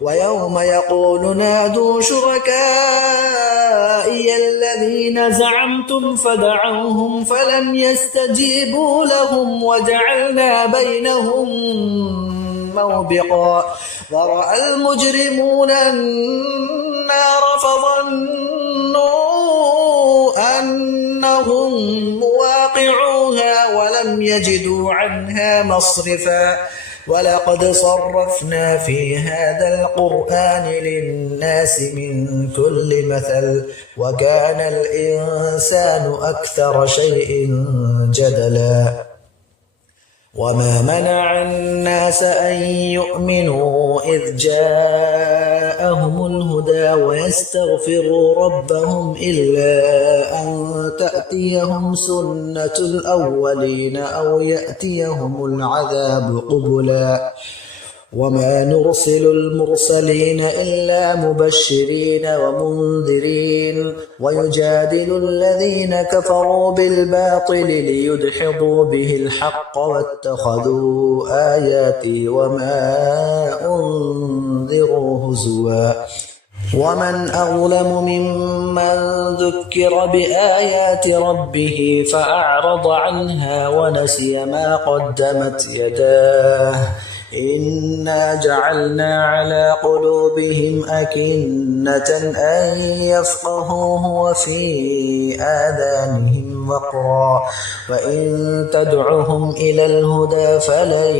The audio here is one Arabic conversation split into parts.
ويوم يقول نادوا شركائي الذين زعمتم فدعوهم فلم يستجيبوا لهم وجعلنا بينهم موبقا ورأى المجرمون النار فظنوا أنهم مواقعوها ولم يجدوا عنها مصرفا ولقد صرفنا في هذا القرآن للناس من كل مثل وكان الإنسان أكثر شيء جدلا وما منع الناس أن يؤمنوا إذ جاءهم الهدى ويستغفروا ربهم إلا أن تأتيهم سنة الأولين أو يأتيهم العذاب قبلا وما نرسل المرسلين إلا مبشرين ومنذرين ويجادل الذين كفروا بالباطل ليدحضوا به الحق واتخذوا آياتي وما أنذروا هزوا ومن أظلم ممن ذكر بآيات ربه فأعرض عنها ونسي ما قدمت يداه إنا جعلنا على قلوبهم أكنة أن يفقهوه وفي آذانهم وقرا وإن تدعهم إلى الهدى فلن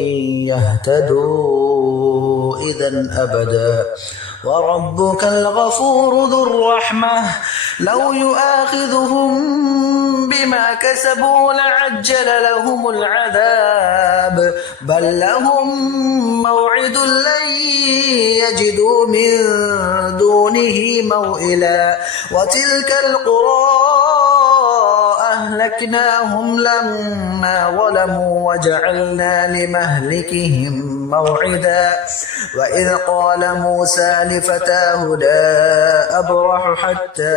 يهتدوا إذا أبدا وربك الغفور ذو الرحمة لو يؤاخذهم بما كسبوا لعجل لهم العذاب بل لهم موعد لن يجدوا من دونه موئلا وتلك القرى أهلكناهم لما ظلموا وجعلنا لمهلكهم موعدا وإذ قال موسى لفتاه لا أبرح حتى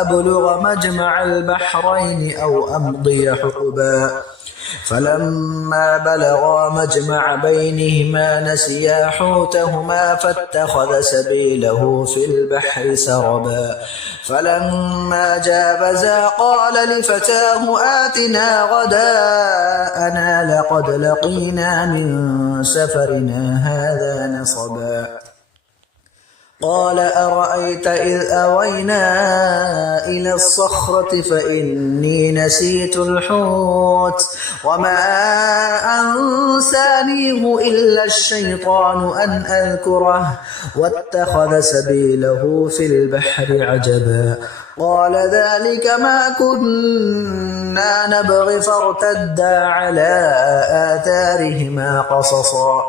أبلغ مجمع البحرين أو أمضي حقبا فلما بلغا مجمع بينهما نسيا حوتهما فاتخذ سبيله في البحر سربا فلما جاوزا قال لفتاه آتنا غداءنا لقد لقينا من سفرنا هذا نصبا قال أرأيت إذ أوينا إلى الصخرة فإني نسيت الحوت وما أنسانيه إلا الشيطان أن أذكره واتخذ سبيله في البحر عجبا قال ذلك ما كنا نبغي فارتدا على آثارهما قصصا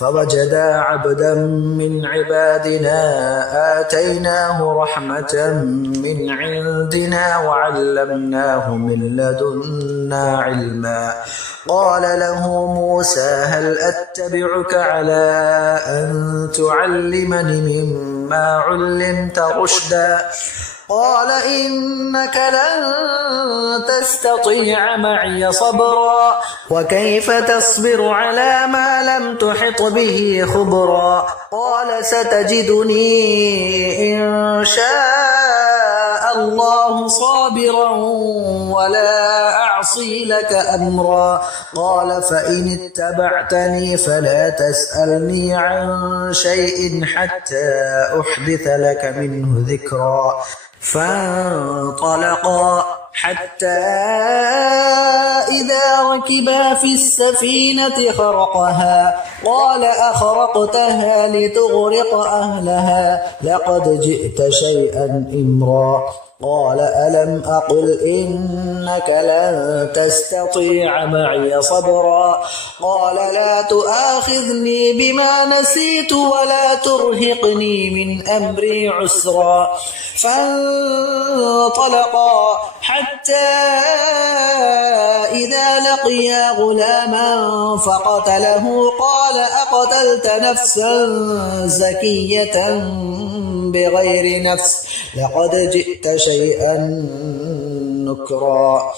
فوجدا عبدا من عبادنا آتيناه رحمة من عندنا وعلمناه من لدنا علما قال له موسى هل أتبعك على أن تعلمني مما علمت رشدا قال إنك لن تستطيع معي صبرا وكيف تصبر على ما لم تحط به خبرا قال ستجدني إن شاء الله صابرا ولا أعصي لك أمرا قال فإن اتبعتني فلا تسألني عن شيء حتى أحدث لك منه ذكرا فانطلقا حتى إذا ركبا في السفينة خرقها قال أخرقتها لتغرق أهلها لقد جئت شيئا إمرا قال ألم أقل إنك لن تستطيع معي صبرا قال لا تؤاخذني بما نسيت ولا ترهقني من أمري عسرا فانطلقا حتى إذا لقيا غلاما فقتله قال أقتلت نفسا زكية بغير نفس لقد جئت شيئا نكرا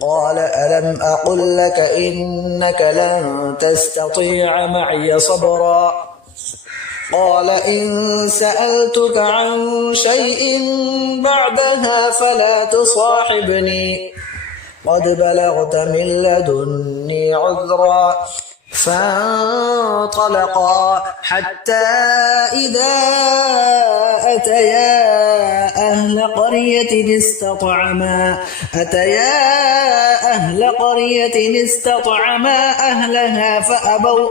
قال ألم أقل لك إنك لن تستطيع معي صبرا قال إن سألتك عن شيء بعدها فلا تصاحبني قد بلغت من لدني عذرا فانطلقا حتى إذا أتيا أهل قرية استطعما أهلها فأبوا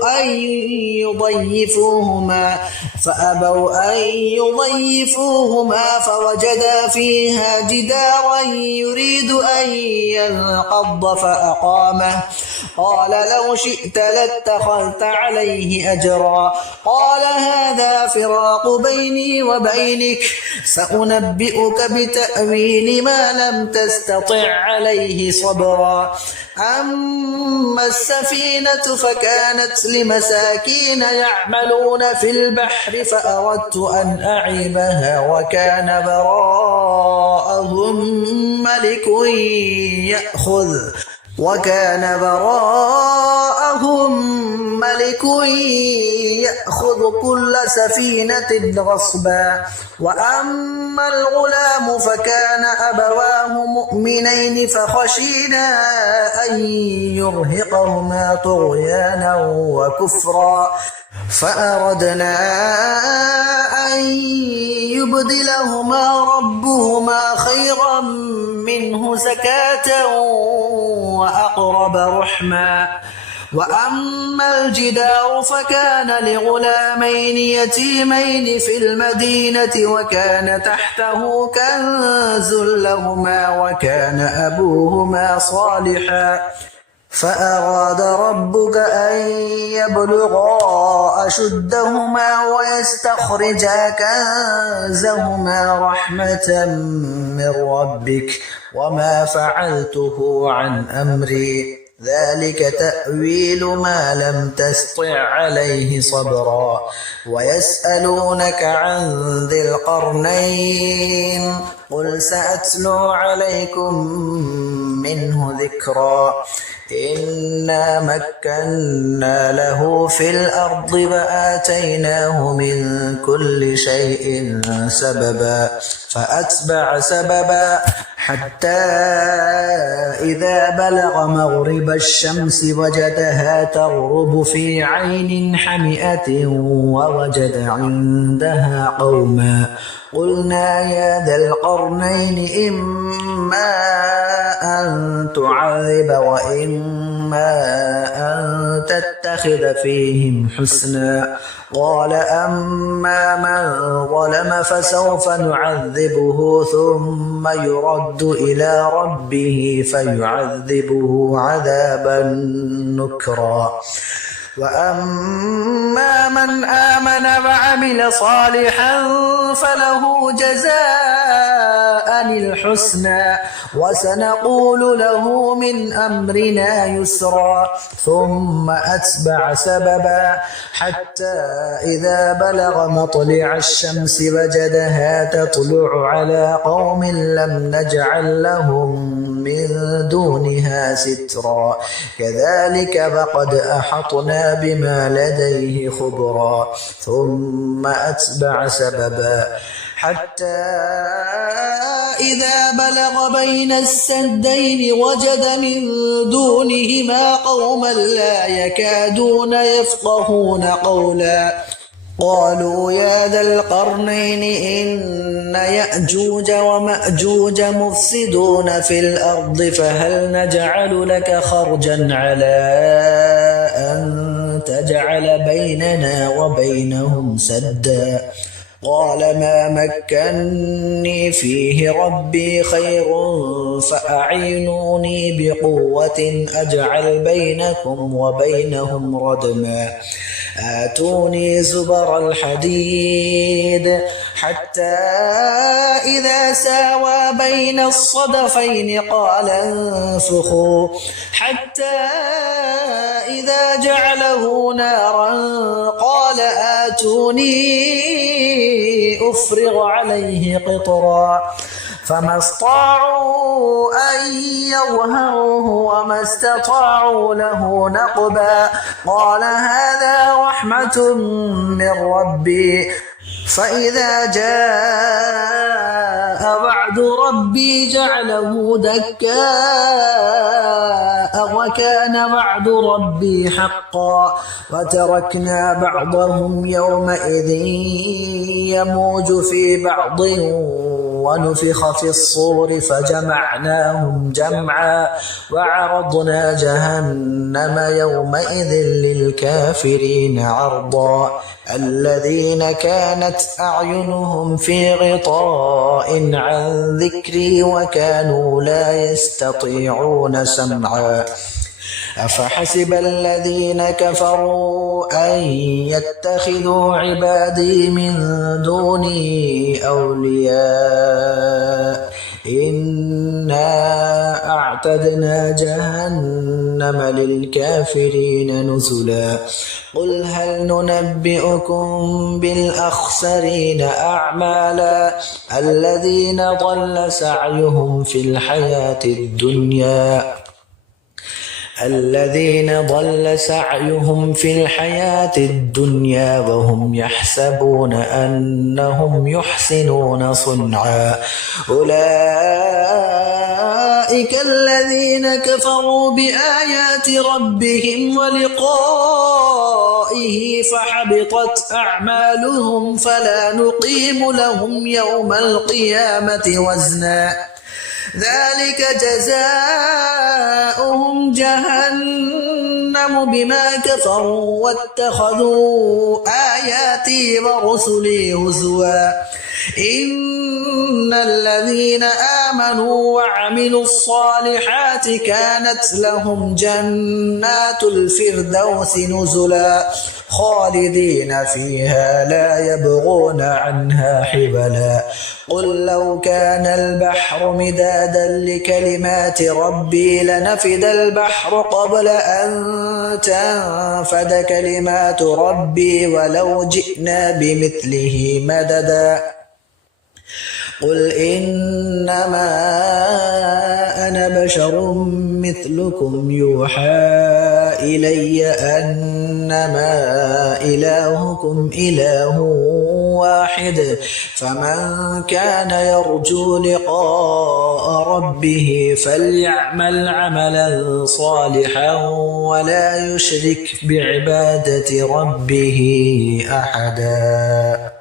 أن يضيفوهما فوجدا فيها جدارا يريد أن ينقض فأقامه قال لو شئت لاتخذت عليه أجرا قال هذا فراق بيني وبينك سأنبئك بتأويل ما لم تستطع عليه صبرا أما السفينة فكانت لمساكين يعملون في البحر فأردت أن أعيبها وكان براءهم ملك يأخذ كل سفينة غصبا وأما الغلام فكان أبواه مؤمنين فخشينا أن يرهقهما طغيانا وكفرا فأردنا أن يبدلهما ربهما خيرا منه زكاة وأقرب رحما وأما الجدار فكان لغلامين يتيمين في المدينة وكان تحته كنز لهما وكان أبوهما صالحا فأراد ربك أن يبلغا أشدهما ويستخرجا كنزهما رحمة من ربك وما فعلته عن أمري ذلك تأويل ما لم تستطع عليه صبرا ويسألونك عن ذي القرنين قل سأتلو عليكم منه ذكرا إنا مكنا له في الأرض وآتيناه من كل شيء سببا فأتبع سببا حتى إذا بلغ مغرب الشمس وجدها تغرب في عين حمئة ووجد عندها قوما قلنا يا ذا القرنين إما أن تعذب وإما أن تتخذ فيهم حسنا قال أما من ظلم فسوف نعذبه ثم يرد إلى ربه فيعذبه عذابا نكرا وأما من آمن وعمل صالحا فله جزاء الحسنى وسنقول له من أمرنا يسرا ثم أتبع سببا حتى إذا بلغ مطلع الشمس وجدها تطلع على قوم لم نجعل لهم من دونها سترا كذلك فقد أحطنا بما لديه خبرا ثم أتبع سببا حتى إذا بلغ بين السدين وجد من دونهما قوما لا يكادون يفقهون قولا قالوا يا ذا القرنين إن يأجوج ومأجوج مفسدون في الأرض فهل نجعل لك خرجا على أن تجعل بيننا وبينهم سدا قال ما مكني فيه ربي خير فأعينوني بقوة أجعل بينكم وبينهم ردما آتوني زبر الحديد حتى إذا ساوى بين الصدفين قال انفخوا حتى إذا جعله نارا قال آتوني أفرغ عليه قطرا فما استطاعوا أن يظهروه وما استطاعوا له نقبا قال هذا رحمة من ربي فإذا جاء وعد ربي جعله دكاء وكان وعد ربي حقا وتركنا بعضهم يومئذ يموج في بعض ونفخ في الصور فجمعناهم جمعا وعرضنا جهنم يومئذ للكافرين عرضا الذين كانت أعينهم في غطاء عن ذكري وكانوا لا يستطيعون سمعا أفحسب الذين كفروا أن يتخذوا عبادي من دوني أولياء إنا أعتدنا جهنم للكافرين نزلا قل هل ننبئكم بالأخسرين أعمالا الذين ضل سعيهم في الحياة الدنيا وهم يحسبون أنهم يحسنون صنعا أولئك الذين كفروا بآيات ربهم ولقائه فحبطت أعمالهم فلا نقيم لهم يوم القيامة وزنا ذلك جزاؤهم جهنم بما كفروا واتخذوا آياتي ورسلي هزوا إن الذين آمنوا وعملوا الصالحات كانت لهم جنات الفردوس نزلا خالدين فيها لا يبغون عنها حبلا قل لو كان البحر مدادا لكلمات ربي لنفد البحر قبل أن تنفد كلمات ربي ولو جئنا بمثله مددا قل إنما أنا بشر مثلكم يوحى إلي أنما إلهكم إله واحد فمن كان يرجو لقاء ربه فليعمل عملا صالحا ولا يشرك بعبادة ربه أحدا.